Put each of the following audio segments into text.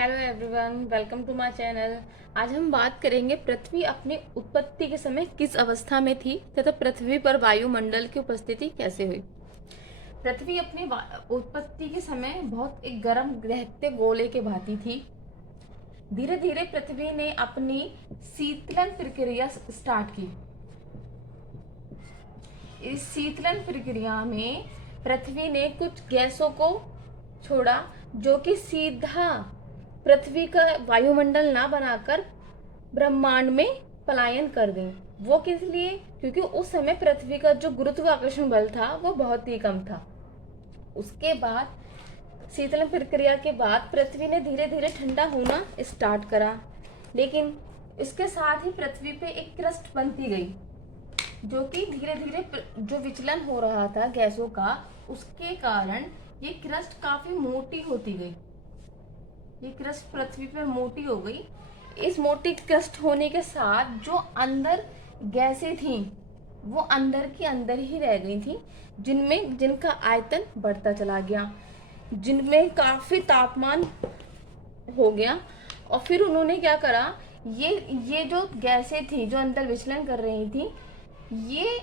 Hello everyone, welcome to my channel. आज हम बात करेंगे पृथ्वी अपनी उत्पत्ति के समय किस अवस्था में थी तथा पृथ्वी पर वायुमंडल की उपस्थिति कैसे हुई। पृथ्वी अपनी उत्पत्ति के समय बहुत एक गर्म रहते गोले के भांति थी। धीरे धीरे पृथ्वी ने अपनी शीतलन प्रक्रिया स्टार्ट की। इस शीतलन प्रक्रिया में पृथ्वी ने कुछ गैसों को छोड़ा जो कि सीधा पृथ्वी का वायुमंडल ना बनाकर ब्रह्मांड में पलायन कर दें। वो किस लिए? क्योंकि उस समय पृथ्वी का जो गुरुत्वाकर्षण बल था वो बहुत ही कम था। उसके बाद शीतलन प्रक्रिया के बाद पृथ्वी ने धीरे धीरे ठंडा होना स्टार्ट करा, लेकिन इसके साथ ही पृथ्वी पे एक क्रस्ट बनती गई जो कि धीरे धीरे जो विचलन हो रहा था गैसों का, उसके कारण ये क्रस्ट काफी मोटी होती गई। ये क्रस्ट पृथ्वी पर मोटी हो गई। इस मोटी क्रस्ट होने के साथ जो अंदर गैसें थी वो अंदर की अंदर ही रह गई थी, जिनका आयतन बढ़ता चला गया, जिनमें काफी तापमान हो गया। और फिर उन्होंने क्या करा, ये जो गैसें थी जो अंदर विचलन कर रही थी, ये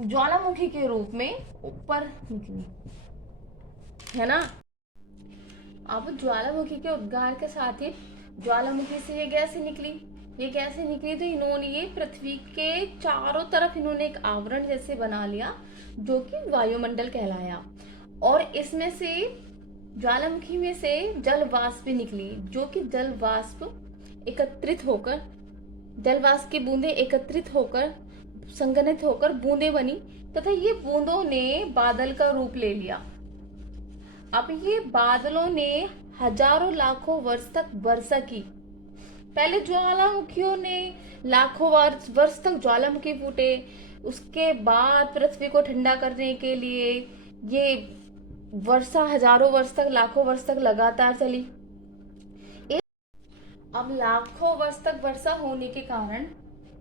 ज्वालामुखी के रूप में ऊपर निकली, है ना। अब ज्वालामुखी के उद्गार के साथ ही ज्वालामुखी से ये गैसें निकली तो इन्होंने ये पृथ्वी के चारों तरफ इन्होंने एक आवरण जैसे बना लिया जो कि वायुमंडल कहलाया। और इसमें से ज्वालामुखी में से जल वाष्प भी निकली, जो कि जल वाष्प की बूंदें एकत्रित होकर संघनित होकर बूंदें बनी तथा ये बूंदों ने बादल का रूप ले लिया। अब ये बादलों ने हजारों लाखों वर्ष तक वर्षा की। पहले ज्वालामुखियों ने लाखों वर्ष तक ज्वालामुखी फूटे, उसके बाद पृथ्वी को ठंडा करने के लिए ये वर्षा हजारों वर्ष तक लाखों वर्ष तक लगातार चली। अब लाखों वर्ष तक वर्षा होने के कारण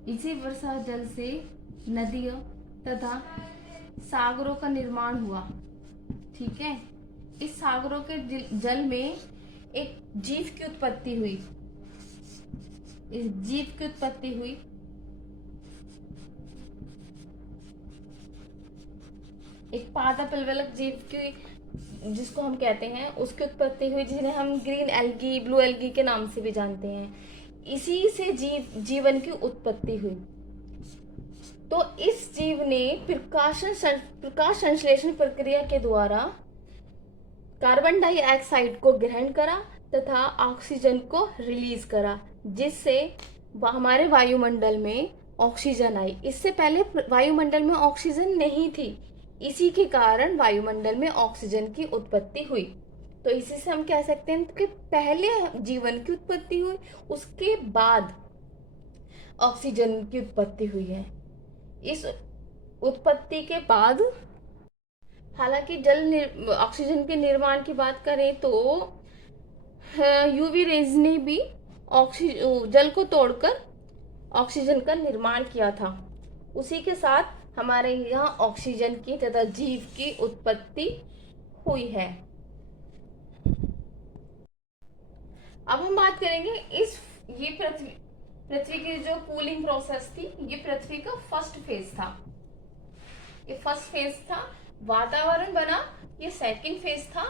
इसी वर्षा जल से नदियों तथा सागरों का निर्माण हुआ। ठीक है, इस सागरों के जल में एक जीव की उत्पत्ति हुई। एक पादपल्वलक जीव की, जिसको हम कहते हैं, उसकी उत्पत्ति हुई, जिन्हें हम ग्रीन एल्गी, ब्लू एल्गी के नाम से भी जानते हैं। इसी से जीवन की उत्पत्ति हुई। तो इस जीव ने प्रकाश संश्लेषण प्रक्रिया के द्वारा कार्बन डाइऑक्साइड को ग्रहण करा तथा ऑक्सीजन को रिलीज करा, जिससे हमारे वायुमंडल में ऑक्सीजन आई। इससे पहले वायुमंडल में ऑक्सीजन नहीं थी, इसी के कारण वायुमंडल में ऑक्सीजन की उत्पत्ति हुई। तो इसी से हम कह सकते हैं कि पहले जीवन की उत्पत्ति हुई, उसके बाद ऑक्सीजन की उत्पत्ति हुई है। इस उत्पत्ति के बाद हालांकि ऑक्सीजन के निर्माण की बात करें तो यूवी रेज ने भी जल को तोड़कर ऑक्सीजन का निर्माण किया था। उसी के साथ हमारे यहाँ ऑक्सीजन की तथा जीव की उत्पत्ति हुई है। अब हम बात करेंगे ये पृथ्वी की जो कूलिंग प्रोसेस थी, ये पृथ्वी का फर्स्ट फेज था। वातावरण बना, ये सेकंड फेज था।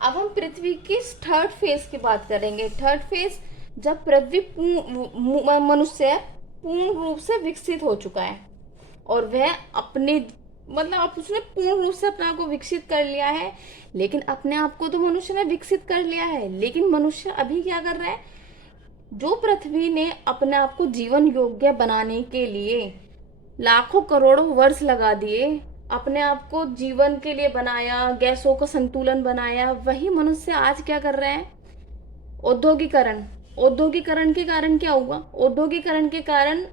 अब हम पृथ्वी के थर्ड फेज की बात करेंगे। थर्ड फेज जब पृथ्वी मनुष्य पूर्ण रूप से विकसित हो चुका है और वह उसने पूर्ण रूप से अपने आप को विकसित कर लिया है। लेकिन अपने आप को तो मनुष्य ने विकसित कर लिया है, लेकिन मनुष्य अभी क्या कर रहा है? जो पृथ्वी ने अपने आप को जीवन योग्य बनाने के लिए लाखों करोड़ों वर्ष लगा दिए, अपने आप को जीवन के लिए बनाया, गैसों का संतुलन बनाया, वही मनुष्य आज क्या कर रहे हैं? औद्योगिकरण के कारण क्या हुआ? औद्योगिकरण के कारण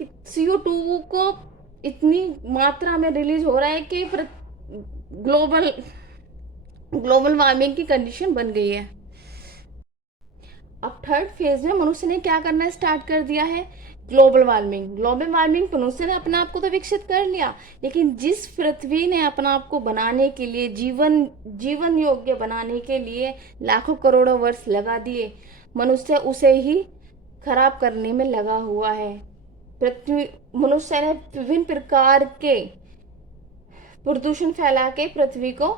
CO2 को इतनी मात्रा में रिलीज हो रहा है कि ग्लोबल वार्मिंग की कंडीशन बन गई है। अब थर्ड फेज में मनुष्य ने क्या करना स्टार्ट कर दिया है ग्लोबल वार्मिंग मनुष्य ने अपने आप को तो विकसित कर लिया, लेकिन जिस पृथ्वी ने अपने आप को बनाने के लिए, जीवन योग्य बनाने के लिए लाखों करोड़ों वर्ष लगा दिए, मनुष्य उसे ही खराब करने में लगा हुआ है। पृथ्वी मनुष्य ने विभिन्न प्रकार के प्रदूषण फैला के पृथ्वी को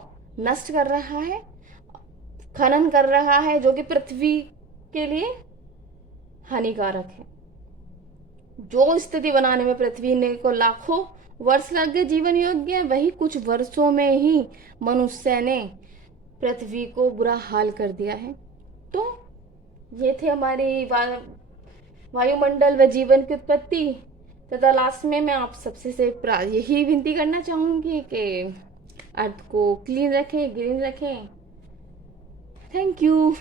नष्ट कर रहा है, खनन कर रहा है, जो कि पृथ्वी के लिए हानिकारक है। जो स्थिति बनाने में पृथ्वी ने को लाखों वर्ष लग गए जीवन योग्य, वही कुछ वर्षों में ही मनुष्य ने पृथ्वी को बुरा हाल कर दिया है। तो ये थे हमारी वायुमंडल व जीवन की उत्पत्ति तथा लास्ट में मैं आप सबसे से यही विनती करना चाहूंगी कि अर्थ को क्लीन रखें, ग्रीन रखें। Thank you.